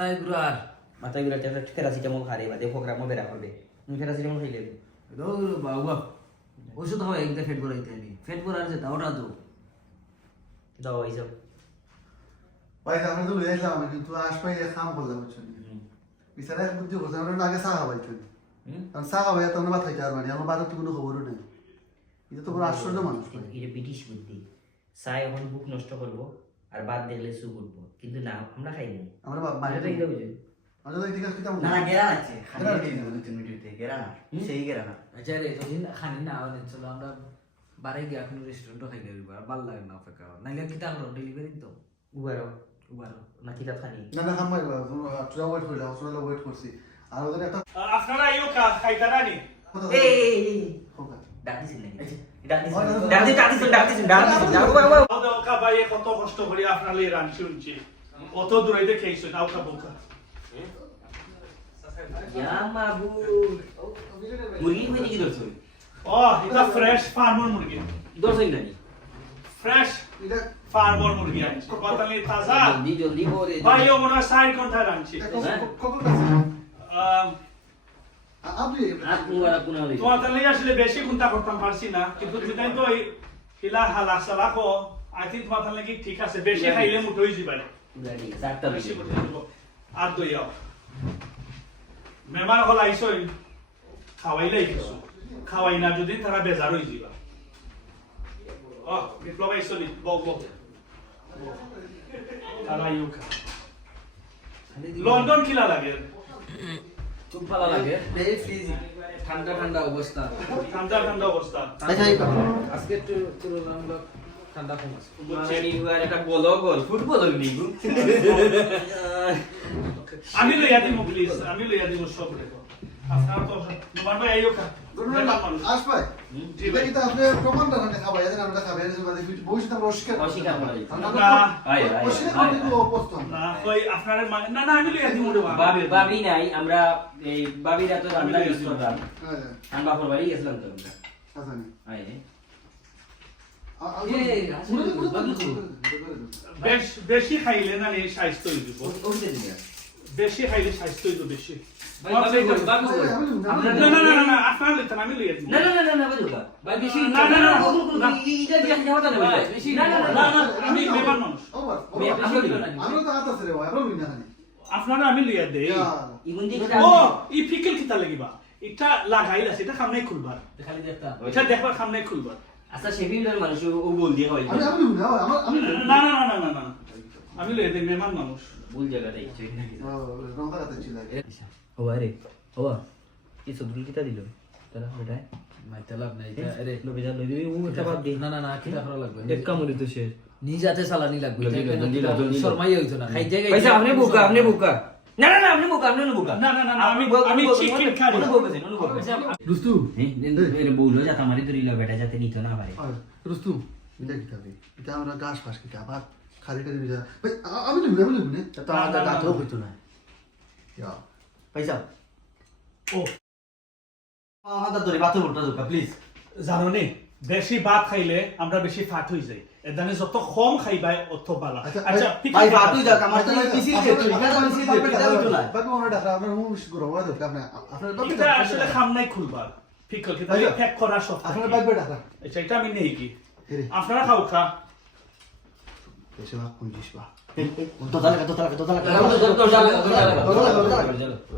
মাথায় ঘুরার একটা প্যারাসিটামল খারে বাদে প্রোগ্রামও বেরা করবে তুমি প্যারাসিটামল খাইলে বাবা ওষুধ হয় একটা ফেট করাইতে আমি ফেট করার যে ওটা তো দাও এইসব ভাই আমরা তো লইয়া আসলাম কিন্তু আসপাই খাম করলাম বুঝছেন বিচারে বুদ্ধি করছে আমরা আগে চা খাবাই চলি কারণ চা খাবাই তো আমরা ভাত খাইতে আর মানে আমার বাড়ির তো কোনো খবরও নেই এটা তো বড় আশ্চর্য মানুষ ভাই এটা ব্রিটিশ বুদ্ধি চাই এখন বুক নষ্ট করবো আর বাদ দেখলে সু করবো কিন্তু না আমরা খাই না আমরা মাঝে বাইরে তো বুঝে আমরা তো ঠিক আছে না না গেরা আছে খালি দুই মিনিট গেরা না সেই গেরা না আচ্ছা রে যদিন খানি না হলে চলো আমরা বাড়ি গিয়ে এখন রেস্টুরেন্টও খাই যাবি আর ভালো লাগে না অপেক্ষা নাইলে কি তাহলে ডেলিভারি তো উবারও উবার না কিতাব খানি না না খাম ভাই তোরা ওয়েট করলে আসলে ওয়েট করছি আর ওদের একটা আপনারা ইও খাইতারা নি এই হোকা ডাকিস নাকি ওকা ভাই কত কষ্ট করে আপনারা রান শুনছি অত দূরে খেয়েছো নাও খাবো কা বাবু মুরগি হয়ে কি দরছো ও এটা ফ্রেশ ফার্মার মুরগি দরছই নাকি ফ্রেশ এটা ফার্মার মুরগি আছে কথালি তাজা জলদি বলে ভাই ও মনে হয় 60 ঘন্টা রানছি কত কাছে আপনি মুবারা কোনা হইছে তোমার তাহলে আসলে বেশি ঘন্টা করতাম পারছি না কিন্তু যেটাই তো ইলা হালা সালা কো আই থিংক তোমার তাহলে কি ঠিক আছে বেশি খাইলে মুটো হয়ে যাবে গাড়ি চারটা বেশি বেশি করতে দিব আর দইয়াও মেহমান হল আইসই খাওয়াইলেই কিছু খাওয়াই না যদি তারা বেজার হয়ে যাবা ও বিপ্লব আইসনি বক বক তারা ইউকা লন্ডন কিলা লাগে খুব ভালো লাগে ভেরি ফ্রিজি ঠান্ডা ঠান্ডা অবস্থা ঠান্ডা ঠান্ডা অবস্থা আজকে একটু তুলনামূলক ঠান্ডা কম আছে মারানি হুয়ার একটা গোল ফুটবল নিগু আমি লইয়া দিব প্লিজ আমি লইয়া দিব সব রেখো আপনার তো তোমার ভাই আইওকা আস ভাই এটা কি আপনি প্রমাণটা না খাবাই এদের আমরা খাবাই এর জন্য ভবিষ্যতে আমরা অস্বীকার করা যায়। অস্বীকার করে দিব অবস্থা না কই আপনার না না আমি লইয়া দিব বাবি নাই আমরা এই বাবিরা তো রান্না ইউজ করতাম হ্যাঁ আমি বাপর বাড়ি গেছিলাম তো আমরা আচ্ছা নি আই বেশি খাইলে না এই স্বাস্থ্য হইব বেশি খাইলে স্বাস্থ্য হইব বেশি না আপনার লিখতেন আমি লইয়া দিব না বুঝলা ভাই বেশি না, না, না, না এটা দিয়ে যাওয়া না ভাই বেশি না আমি মেহমান মানুষ আমরা তো আতাছে রে ভাই আমরা বিনা খানি আপনারা আমি লইয়া দেই ইমন দি ও ই ফিকেল কিতা লাগিবা এটা লাগাইলা সেটা সামনে খুলবা খালি দেখতাম এটা দেখবার সামনে খুলবা আচ্ছা শেফিল্ডের মানুষ ও বল দিয়ে হয় আমি আমি না আমি না না না না না আমি লইয়া দেই মেহমান মানুষ ভুল জায়গাটাই ছিল রংটা কাতে ছিল ও আরে ও কি সবজি কিটা দিল তারা বেটায় মাইতে লাভ নাই আরে লোকে যা লই দিবি ও একটা বাদ দি না না না কিটা করা লাগবে এক কামড়ি তো শেষ নিজাতে চালানি লাগবে জলদি শর্মাই হইতো না খাই জায়গায় পয়সা আপনি বুকা না আপনি বুকা না না না আমি চিকেন খাই রুস্তু এর বউলো যাতে আমারই ধরিল বেটা যাতে নিত না পারে রুস্তু এটা কি খাবে এটা আমরা গাছ ফাঁস কিটা আবার খালি খালি বিজা ভাই আমি নেব তা আমাদের দাঁতও হইতো না ইয়া পয়সা ও আমাদের ধরে বাথরুম উঠা দোকা প্লিজ জানো নি বেশি ভাত খাইলে আমরা বেশি ফাট হই যাই এদানে যত কম খাইবাই অত ভালো আচ্ছা ভাই বাতুই দাও আমার তো মিছিল দে তুই কেন মিছিল দে এটা হইতো না বাকি আমরা ডাক্তার আমরা হুশ গরওয়া দরকার আপনি আপনার বাকি এটা আসলে খামনাই খুলবা ফিকল কিতা ফেক করা সব আপনার বাকি ডাক্তার আচ্ছা এটা আমি নেই কি আপনারা খাও খা এসে বা কোন জিসবা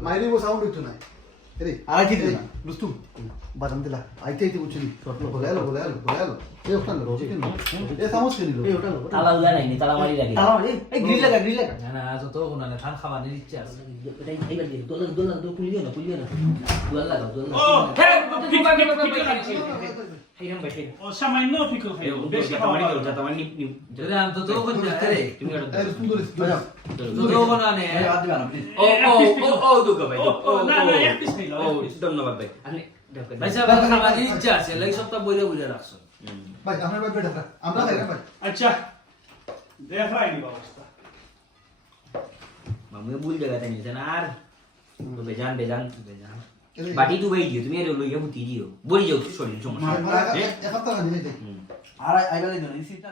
মাইরি ও সাউন্ড হইতো না রে আর কি দিলা রুস্তু বাদাম দিলা আইতে আইতে বুঝছিনি বলে এলো এই ওখান না রোজি কেন এ সামোস কেন এই ওটা তালা উলা নাই তালা মারি লাগে তাও এই গ্রিল লাগা না না যত কোনা না ধান খাওয়া নিয়ে ইচ্ছা আছে এটাই খাইবার দিয়ে দোলা খুলিও না দোলা লাগাও দোলা ও ফিকল খাইছি খাইরাম ভাই ও সামান্য ফিকল খাই বেশি খাওয়া তামারি দাও তামারি রে আম তো কোন আরে তুমি এই কাটো রুস্তু দরিস বাজা তো কোনা নে এই বাদ দিবা না প্লিজ ও দুকা ভাই না না এক পিস খাইলো ও ধন্যবাদ ভাই আপনি ভাই সাহেব খাওয়া নিয়ে ইচ্ছা আছে লাগি সপ্তাহ বইরে রাখছো ভাই আপনার বাকি ডাক্তার আমরা খাই ভাই আচ্ছা দেখাইনি অবস্থা মামু ভুল জায়গাতে নিয়েছেন আর তো বেজান বাটি তো ভাই দিও তুমি এর লইয়া বুতি দিও বলি যাও শরীর সমস্যা এক সপ্তাহ খানি আর আইবা দিন সিটটা